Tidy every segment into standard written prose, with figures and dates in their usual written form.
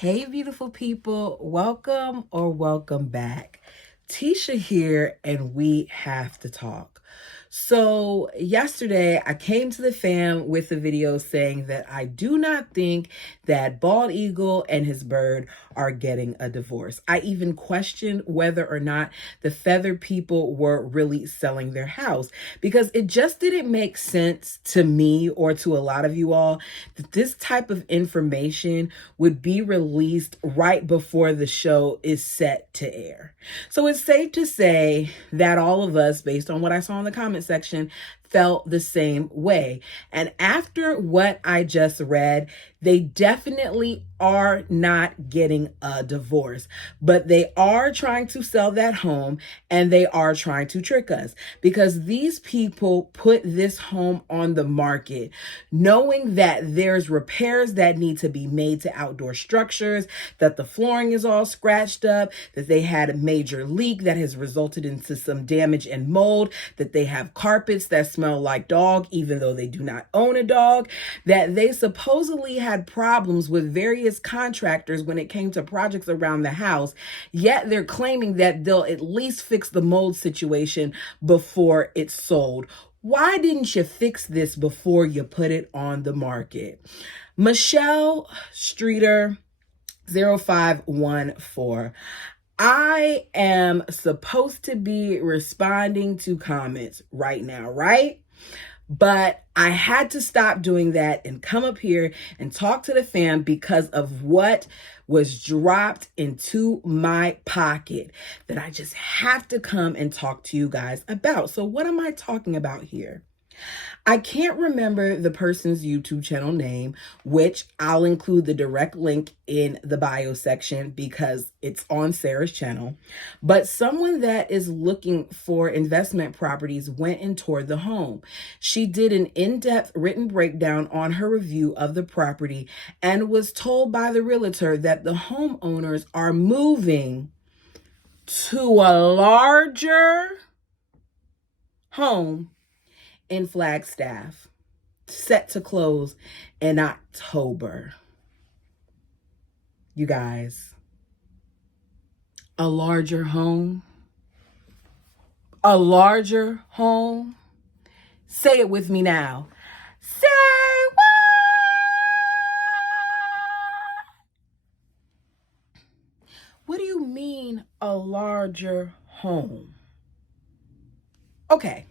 Hey, beautiful people. Welcome or welcome back. Tisha here, and we have to talk. So, yesterday I came to the fam with a video saying that I do not think that Bald Eagle and his bird are getting a divorce. I even questioned whether or not the Feather people were really selling their house because it just didn't make sense to me or to a lot of you all that this type of information would be released right before the show is set to air. So it's safe to say that all of us, based on what I saw in the comment section, felt the same way. And after what I just read, they definitely are not getting a divorce, but they are trying to sell that home and they are trying to trick us because these people put this home on the market knowing that there's repairs that need to be made to outdoor structures, that the flooring is all scratched up, that they had a major leak that has resulted into some damage and mold, that they have carpets that smell like dog, even though they do not own a dog, that they supposedly had problems with various contractors when it came to projects around the house, yet they're claiming that they'll at least fix the mold situation before it's sold. Why didn't you fix this before you put it on the market? Michelle Streeter 0514. I am supposed to be responding to comments right now, right? But I had to stop doing that and come up here and talk to the fam because of what was dropped into my pocket that I just have to come and talk to you guys about. So what am I talking about here? I can't remember the person's YouTube channel name, which I'll include the direct link in the bio section because it's on Sarah's channel. But someone that is looking for investment properties went and toured the home. She did an in-depth written breakdown on her review of the property and was told by the realtor that the homeowners are moving to a larger home in Flagstaff, set to close in October. You guys, a larger home, a larger home. Say it with me now. Say what? What do you mean a larger home? Okay,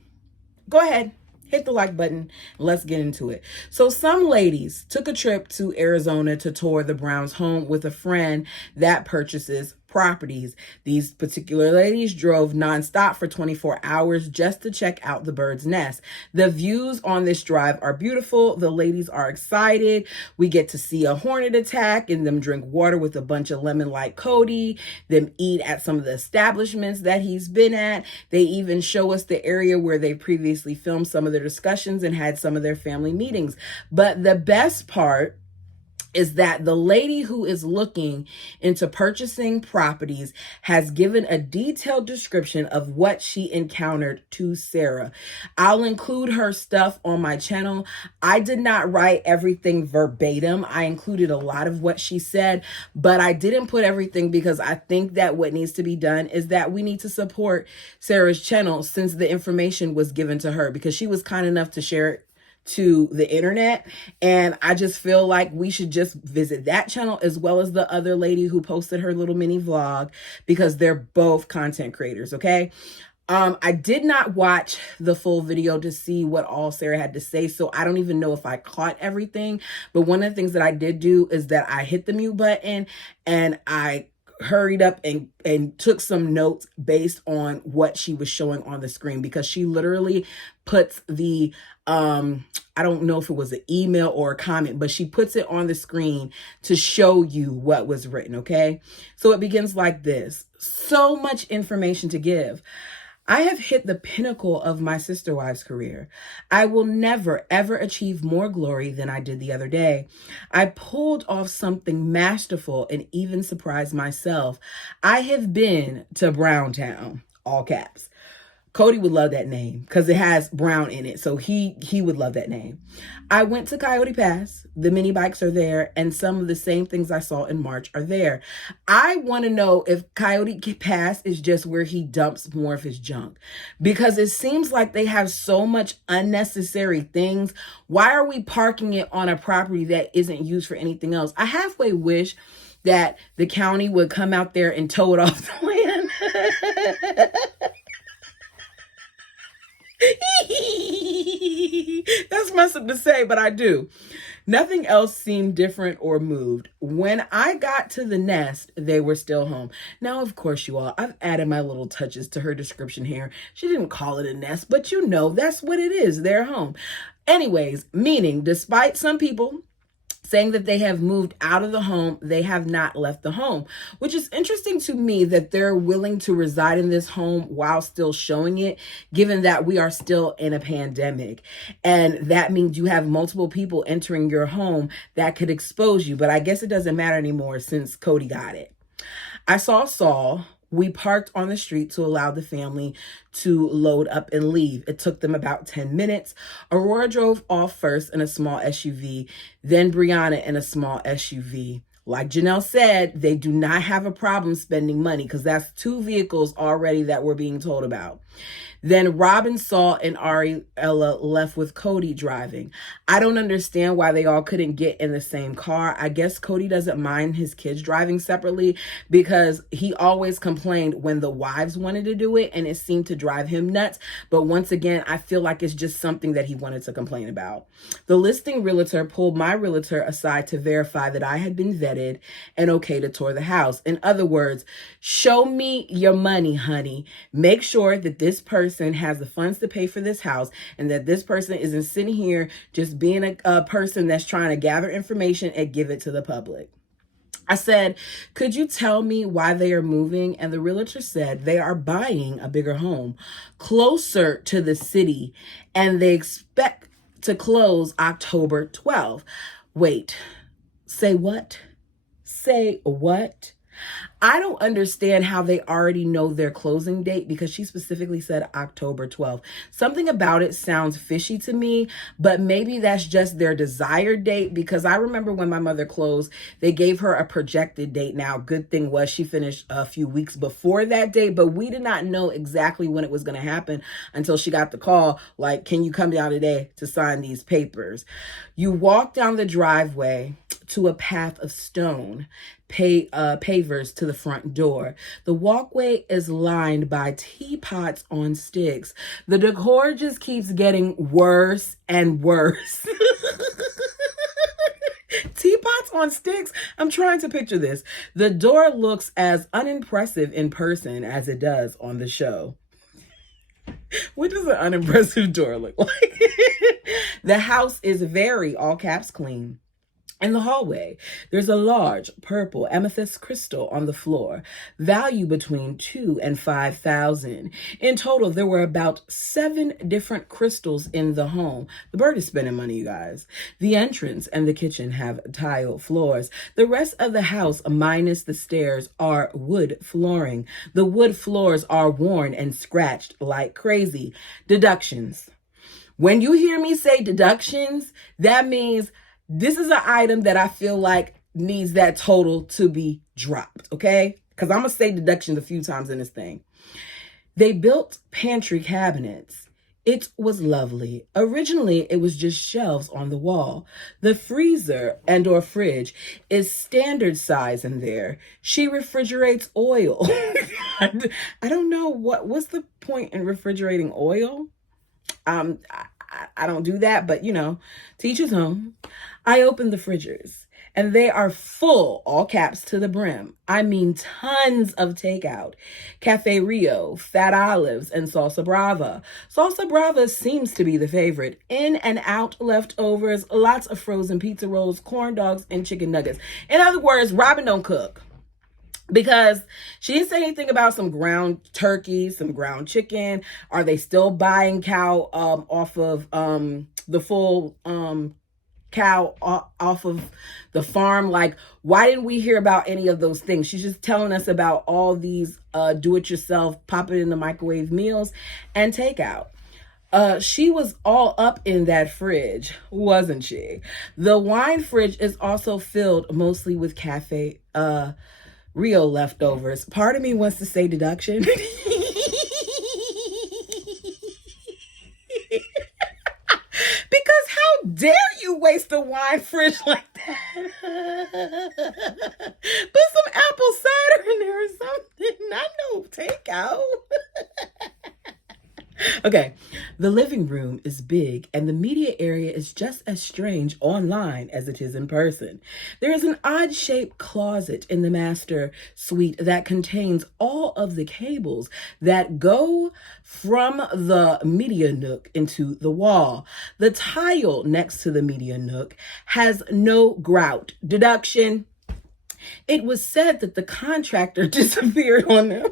go ahead. Hit the like button. Let's get into it. So some ladies took a trip to Arizona to tour the Browns' home with a friend that purchases properties. These particular ladies drove nonstop for 24 hours just to check out the bird's nest. The views on this drive are beautiful. The ladies are excited. We get to see a hornet attack and them drink water with a bunch of lemon like Cody, them eat at some of the establishments that he's been at. They even show us the area where they previously filmed some of their discussions and had some of their family meetings. But the best part is that the lady who is looking into purchasing properties has given a detailed description of what she encountered to Sarah. I'll include her stuff on my channel. I did not write everything verbatim. I included a lot of what she said, but I didn't put everything because I think that what needs to be done is that we need to support Sarah's channel since the information was given to her because she was kind enough to share it to the internet. And I just feel like we should just visit that channel as well as the other lady who posted her little mini vlog because they're both content creators. Okay. I did not watch the full video to see what all Sarah had to say, so I don't even know if I caught everything. But one of the things that I did do is that I hit the mute button and I hurried up and took some notes based on what she was showing on the screen because she literally puts the I don't know if it was an email or a comment, but she puts it on the screen to show you what was written, okay? So it begins like this. So much information to give. I have hit the pinnacle of my sister wives' career. I will never, ever achieve more glory than I did the other day. I pulled off something masterful and even surprised myself. I have been to Browntown, all caps. Cody would love that name because it has Brown in it. So he would love that name. I went to Coyote Pass. The mini bikes are there, and some of the same things I saw in March are there. I want to know if Coyote Pass is just where he dumps more of his junk, because it seems like they have so much unnecessary things. Why are we parking it on a property that isn't used for anything else? I halfway wish that the county would come out there and tow it off the land. That's messed up to say, but I do. Nothing else seemed different or moved. When I got to the nest, they were still home. Now, of course, you all, I've added my little touches to her description here. She didn't call it a nest, but you know, that's what it is. They're home. Anyways, meaning, despite some people saying that they have moved out of the home, they have not left the home, which is interesting to me that they're willing to reside in this home while still showing it, given that we are still in a pandemic. And that means you have multiple people entering your home that could expose you. But I guess it doesn't matter anymore since Cody got it. I saw Saul. We parked on the street to allow the family to load up and leave. It took them about 10 minutes. Aurora drove off first in a small SUV, then Brianna in a small SUV. Like Janelle said, they do not have a problem spending money because that's 2 vehicles already that we're being told about. Then Robin, Saul, and Ariella left with Cody driving. I don't understand why they all couldn't get in the same car. I guess Cody doesn't mind his kids driving separately because he always complained when the wives wanted to do it and it seemed to drive him nuts. But once again, I feel like it's just something that he wanted to complain about. The listing realtor pulled my realtor aside to verify that I had been vetted and okay to tour the house. In other words, show me your money, honey. Make sure that this person has the funds to pay for this house and that this person isn't sitting here just being a person that's trying to gather information and give it to the public. I said, could you tell me why they are moving? And the realtor said they are buying a bigger home closer to the city and they expect to close October 12th. Wait, say what? Say what? I don't understand how they already know their closing date because she specifically said October 12th. Something about it sounds fishy to me, but maybe that's just their desired date because I remember when my mother closed, they gave her a projected date. Now, good thing was she finished a few weeks before that date, but we did not know exactly when it was going to happen until she got the call, like, can you come down today to sign these papers? You walk down the driveway to a path of stone, pavers to the front door. The walkway is lined by teapots on sticks. The decor just keeps getting worse and worse. Teapots on sticks? I'm trying to picture this. The door looks as unimpressive in person as it does on the show. What does an unimpressive door look like? The house is very, all caps, clean. In the hallway, there's a large purple amethyst crystal on the floor, value between $2,000 and $5,000. In total, there were about 7 different crystals in the home. The bird is spending money, you guys. The entrance and the kitchen have tile floors. The rest of the house, minus the stairs, are wood flooring. The wood floors are worn and scratched like crazy. Deductions. When you hear me say deductions, that means this is an item that I feel like needs that total to be dropped, okay? Because I'm going to say deductions a few times in this thing. They built pantry cabinets. It was lovely. Originally, it was just shelves on the wall. The freezer and or fridge is standard size in there. She refrigerates oil. I don't know what's the point in refrigerating oil? I don't do that, but you know, to each his own. I opened the fridges and they are full, all caps to the brim. I mean, tons of takeout. Cafe Rio, Fat Olives, and Salsa Brava. Salsa Brava seems to be the favorite. In and out leftovers, lots of frozen pizza rolls, corn dogs, and chicken nuggets. In other words, Robin don't cook. Because she didn't say anything about some ground turkey, some ground chicken. Are they still buying cow off of the full cow off of the farm. Like, why didn't we hear about any of those things? She's just telling us about all these do-it-yourself, pop it in the microwave meals and takeout. She was all up in that fridge, wasn't she? The wine fridge is also filled mostly with Cafe Rio leftovers. Part of me wants to say deduction. Because how dare you waste the wine fridge like that? Put some apple cider in there or something. Not no takeout. Okay, the living room is big and the media area is just as strange online as it is in person. There is an odd-shaped closet in the master suite that contains all of the cables that go from the media nook into the wall. The tile next to the media nook has no grout. Deduction. It was said that the contractor disappeared on them.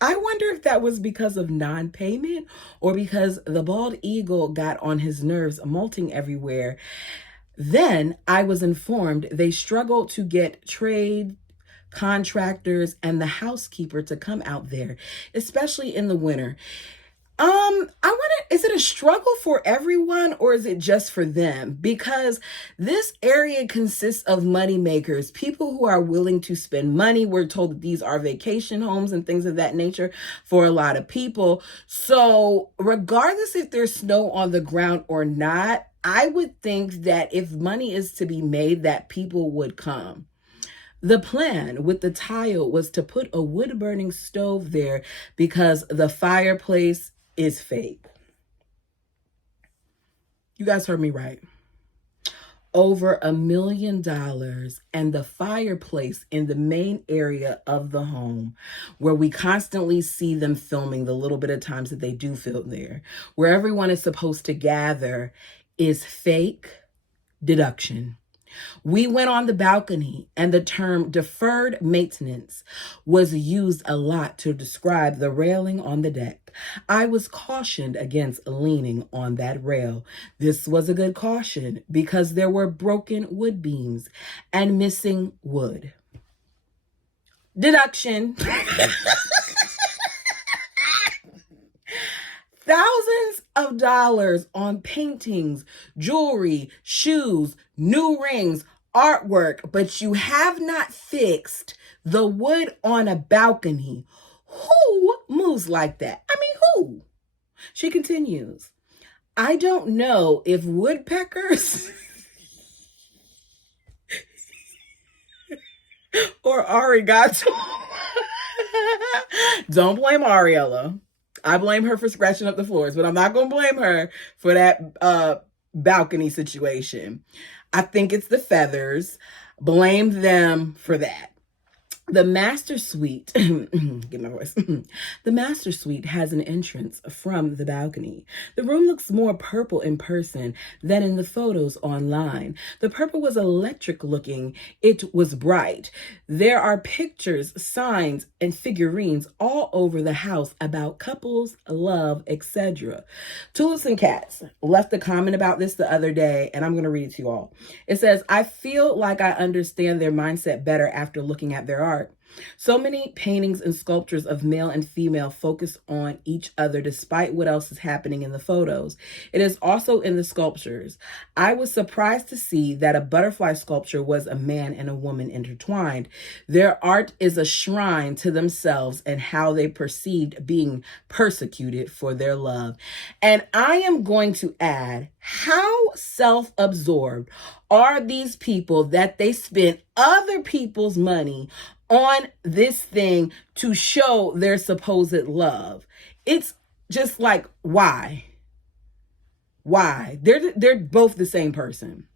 I wonder if that was because of non-payment or because the bald eagle got on his nerves, molting everywhere. Then I was informed they struggled to get trade contractors and the housekeeper to come out there, especially in the winter. Is it a struggle for everyone or is it just for them? Because this area consists of money makers, people who are willing to spend money. We're told that these are vacation homes and things of that nature for a lot of people. So regardless if there's snow on the ground or not, I would think that if money is to be made, that people would come. The plan with the tile was to put a wood-burning stove there because the fireplace is fake. You guys heard me right. Over $1 million, and the fireplace in the main area of the home where we constantly see them filming the little bit of times that they do film there, where everyone is supposed to gather, is fake. Deduction. We went on the balcony and the term deferred maintenance was used a lot to describe the railing on the deck. I was cautioned against leaning on that rail. This was a good caution because there were broken wood beams and missing wood. Deduction. Thousands of dollars on paintings, jewelry, shoes, new rings, artwork, but you have not fixed the wood on a balcony. Who moves like that? I mean, who? She continues, I don't know if woodpeckers or arigato. Don't blame Ariella. I blame her for scratching up the floors, but I'm not going to blame her for that balcony situation. I think it's the feathers. Blame them for that. The master suite, get my voice. The master suite has an entrance from the balcony. The room looks more purple in person than in the photos online. The purple was electric looking. It was bright. There are pictures, signs, and figurines all over the house about couples, love, etc. Tulips and Cats left a comment about this the other day, and I'm going to read it to you all. It says, I feel like I understand their mindset better after looking at their art. So many paintings and sculptures of male and female focus on each other despite what else is happening in the photos. It is also in the sculptures. I was surprised to see that a butterfly sculpture was a man and a woman intertwined. Their art is a shrine to themselves and how they perceived being persecuted for their love. And I am going to add, how self-absorbed are these people that they spent other people's money on this thing to show their supposed love? It's just like, why? Why? They're both the same person.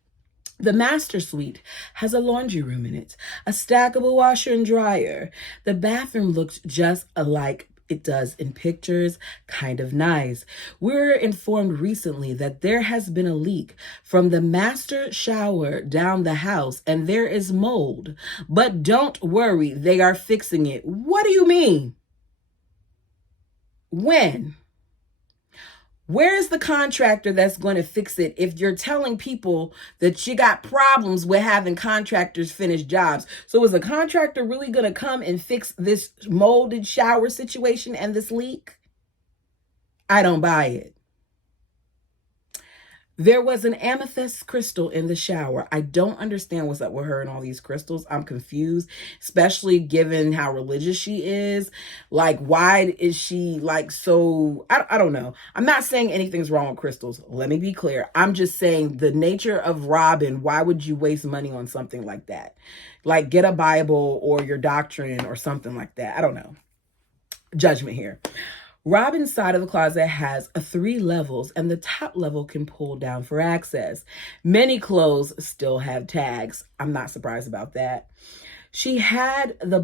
The master suite has a laundry room in it, a stackable washer and dryer. The bathroom looks just alike it does in pictures, kind of nice. We were informed recently that there has been a leak from the master shower down the house and there is mold. But don't worry, they are fixing it. What do you mean? When? Where's the contractor that's going to fix it if you're telling people that you got problems with having contractors finish jobs? So is a contractor really going to come and fix this molded shower situation and this leak? I don't buy it. There was an amethyst crystal in the shower. I don't understand what's up with her and all these crystals. I'm confused, especially given how religious she is. Like, why is she like so? I don't know. I'm not saying anything's wrong with crystals. Let me be clear. I'm just saying the nature of Robin. Why would you waste money on something like that? Like, get a Bible or your doctrine or something like that. I don't know. Judgment here. Robin's side of the closet has 3 levels, and the top level can pull down for access. Many clothes still have tags. I'm not surprised about that. She had the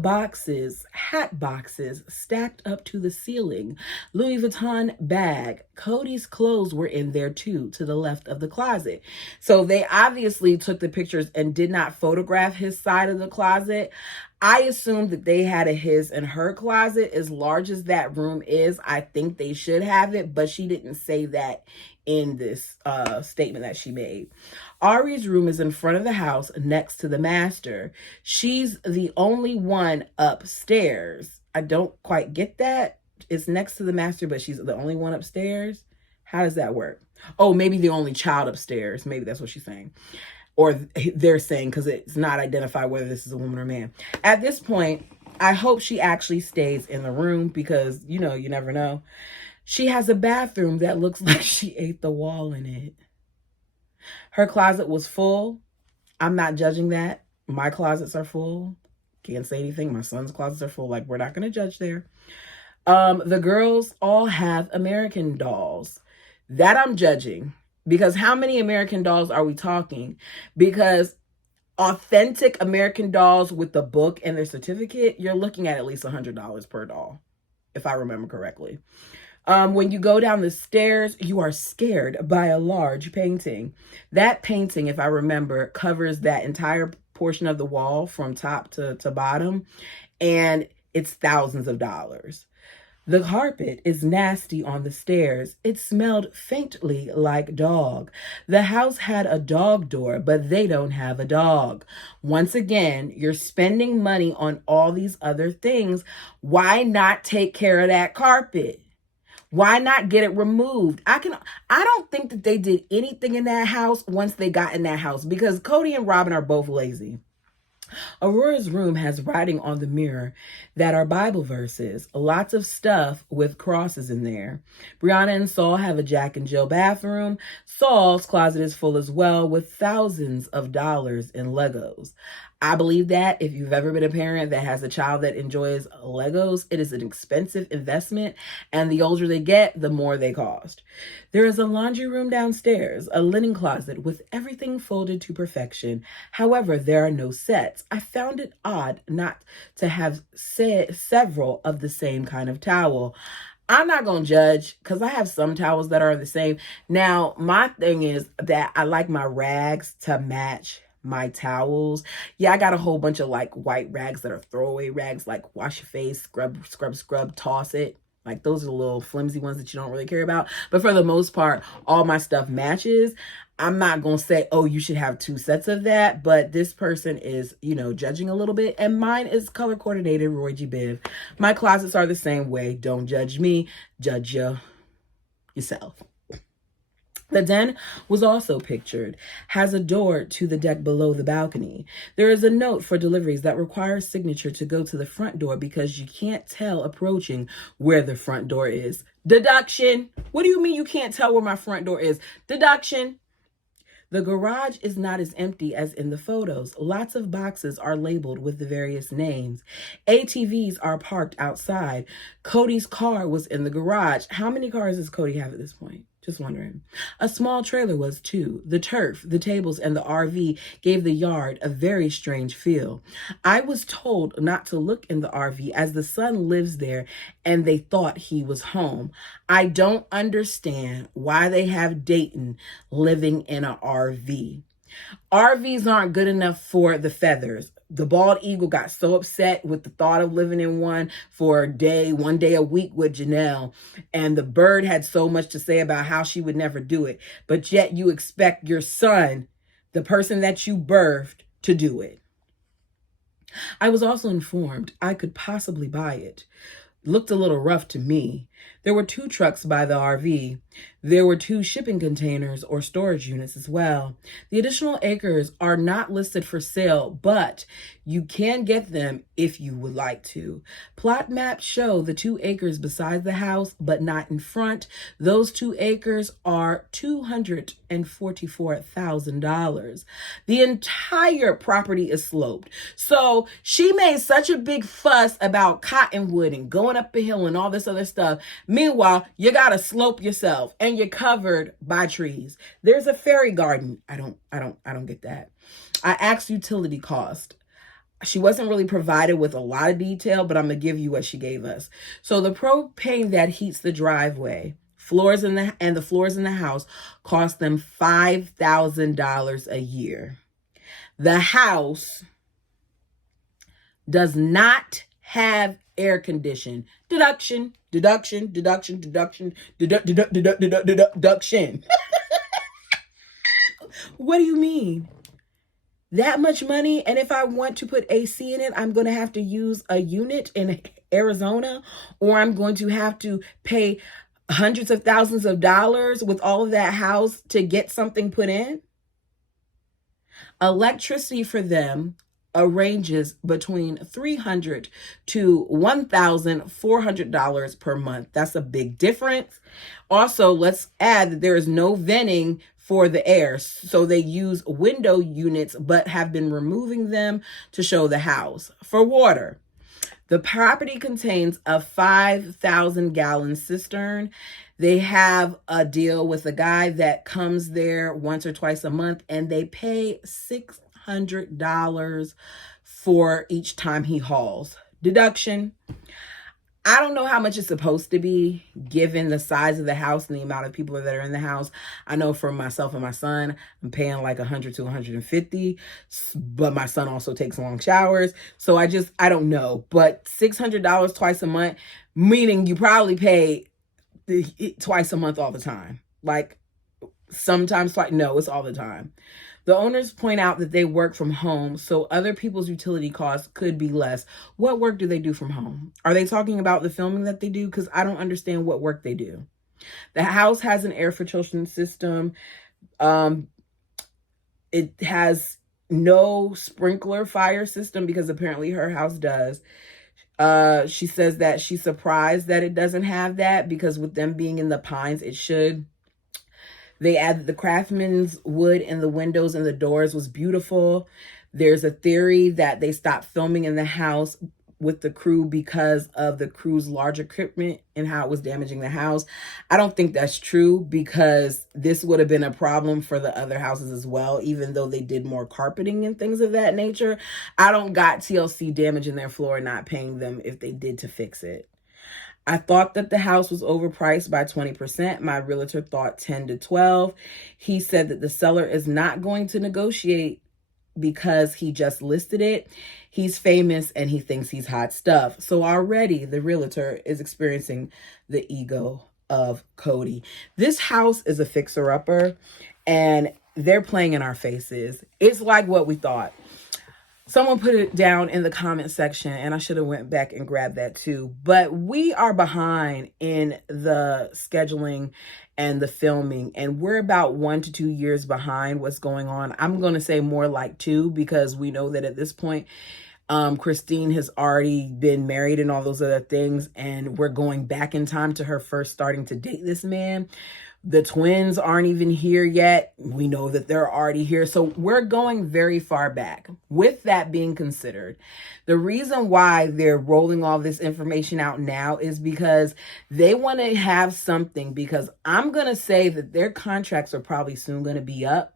hat boxes, stacked up to the ceiling. Louis Vuitton bag. Cody's clothes were in there too, to the left of the closet. So they obviously took the pictures and did not photograph his side of the closet. I assumed that they had a his and her closet. As large as that room is, I think they should have it, but she didn't say that in this statement that she made. Ari's room is in front of the house next to the master. She's the only one upstairs. I don't quite get that. It's next to the master, but she's the only one upstairs. How does that work? Oh, maybe the only child upstairs. Maybe that's what she's saying. Or they're saying, because it's not identified whether this is a woman or man. At this point, I hope she actually stays in the room because, you know, you never know. She has a bathroom that looks like she ate the wall in it. Her closet was full. I'm not judging that. My closets are full. Can't say anything. My son's closets are full. Like, we're not going to judge there. The girls all have American dolls. That I'm judging. Because how many American dolls are we talking? Because authentic American dolls with the book and their certificate, you're looking at least $100 per doll, if I remember correctly. When you go down the stairs, you are scared by a large painting. That painting, if I remember, covers that entire portion of the wall from top to bottom, and it's thousands of dollars. The carpet is nasty on the stairs. It smelled faintly like dog. The house had a dog door, but they don't have a dog. Once again, you're spending money on all these other things. Why not take care of that carpet? Why not get it removed? I don't think that they did anything in that house once they got in that house, because Cody and Robin are both lazy. Aurora's room has writing on the mirror that are Bible verses, lots of stuff with crosses in there. Brianna and Saul have a Jack and Jill bathroom. Saul's closet is full as well, with thousands of dollars in Legos. I believe that if you've ever been a parent that has a child that enjoys Legos, it is an expensive investment, and the older they get, the more they cost. There is a laundry room downstairs, a linen closet with everything folded to perfection. However, there are no sets. I found it odd not to have several of the same kind of towel. I'm not going to judge because I have some towels that are the same. Now, my thing is that I like my rags to match my towels. Yeah, I got a whole bunch of like white rags that are throwaway rags, like wash your face, scrub, toss it. Like, those are the little flimsy ones that you don't really care about. But for the most part, all my stuff matches. I'm not going to say, oh, you should have 2 sets of that. But this person is, you know, judging a little bit. And mine is color coordinated, Roy G. Biv. My closets are the same way. Don't judge me. Judge yourself. The den was also pictured, has a door to the deck below the balcony. There is a note for deliveries that requires signature to go to the front door because you can't tell approaching where the front door is. Deduction. What do you mean you can't tell where my front door is? Deduction. The garage is not as empty as in the photos. Lots of boxes are labeled with the various names. ATVs are parked outside. Cody's car was in the garage. How many cars does Cody have at this point? Just wondering. A small trailer was too. The turf, the tables, and the RV gave the yard a very strange feel. I was told not to look in the RV as the son lives there and they thought he was home. I don't understand why they have Dayton living in an RV. RVs aren't good enough for the feathers. The bald eagle got so upset with the thought of living in one for one day a week with Janelle. And the bird had so much to say about how she would never do it. But yet you expect your son, the person that you birthed, to do it. I was also informed I could possibly buy it. Looked a little rough to me. There were 2 trucks by the RV. There were 2 shipping containers or storage units as well. The additional acres are not listed for sale, but you can get them if you would like to. Plot maps show the 2 acres beside the house, but not in front. Those 2 acres are $244,000. The entire property is sloped. So she made such a big fuss about cottonwood and going up a hill and all this other stuff. Meanwhile, you gotta slope yourself and you're covered by trees. There's a fairy garden. I don't get that. I asked utility cost. She wasn't really provided with a lot of detail, but I'm gonna give you what she gave us. So the propane that heats the driveway, floors and the floors in the house cost them $5,000 a year. The house does not have air condition. Deduction. What do you mean? That much money? And if I want to put AC in it, I'm going to have to use a unit in Arizona, or I'm going to have to pay hundreds of thousands of dollars with all of that house to get something put in? Electricity for them ranges between $300 to $1,400 per month. That's a big difference. Also, let's add that there is no venting for the air. So they use window units, but have been removing them to show the house. For water, the property contains a 5,000-gallon cistern. They have a deal with a guy that comes there once or twice a month, and they pay $600 for each time he hauls. Deduction. I don't know how much it's supposed to be given the size of the house and the amount of people that are in the house. I know for myself and my son, I'm paying like $100 to $150, but my son also takes long showers. So I don't know. But $600 twice a month, meaning you probably pay twice a month all the time. Like sometimes twice. No, it's all the time. The owners point out that they work from home, so other people's utility costs could be less. What work do they do from home? Are they talking about the filming that they do? Because I don't understand what work they do. The house has an air filtration system. It has no sprinkler fire system because apparently her house does. She says that she's surprised that it doesn't have that because with them being in the pines, it should. They added the craftsman's wood in the windows and the doors was beautiful. There's a theory that they stopped filming in the house with the crew because of the crew's large equipment and how it was damaging the house. I don't think that's true because this would have been a problem for the other houses as well, even though they did more carpeting and things of that nature. I don't got TLC damaging their floor and not paying them if they did to fix it. I thought that the house was overpriced by 20%. My realtor thought 10 to 12. He said that the seller is not going to negotiate because he just listed it. He's famous and he thinks he's hot stuff. So already the realtor is experiencing the ego of Cody. This house is a fixer-upper and they're playing in our faces. It's like what we thought. Someone put it down in the comment section and I should have went back and grabbed that too. But we are behind in the scheduling and the filming and we're about 1 to 2 years behind what's going on. I'm going to say more like 2 because we know that at this point, Christine has already been married and all those other things. And we're going back in time to her first starting to date this man. The twins aren't even here yet. We know that they're already here. So we're going very far back. With that being considered, the reason why they're rolling all this information out now is because they want to have something, because I'm going to say that their contracts are probably soon going to be up.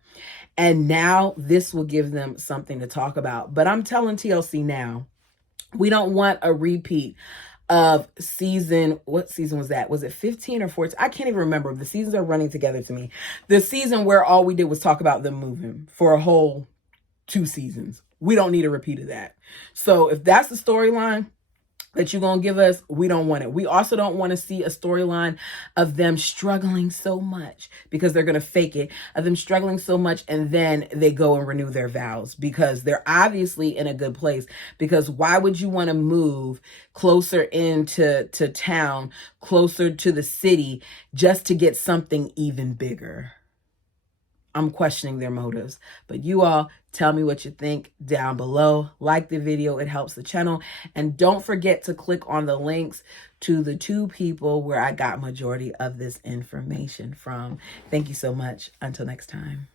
And now this will give them something to talk about. But I'm telling TLC now, we don't want a repeat of season, what season was that? Was it 15 or 14? I can't even remember. The seasons are running together to me. The season where all we did was talk about them moving for a whole 2 seasons. We don't need a repeat of that. So if that's the storyline that you're going to give us, we don't want it. We also don't want to see a storyline of them struggling so much, because they're going to fake it, of them struggling so much and then they go and renew their vows because they're obviously in a good place. Because why would you want to move closer into town, closer to the city, just to get something even bigger? I'm questioning their motives. But you all tell me what you think down below. Like the video, it helps the channel. And don't forget to click on the links to the 2 people where I got majority of this information from. Thank you so much. Until next time.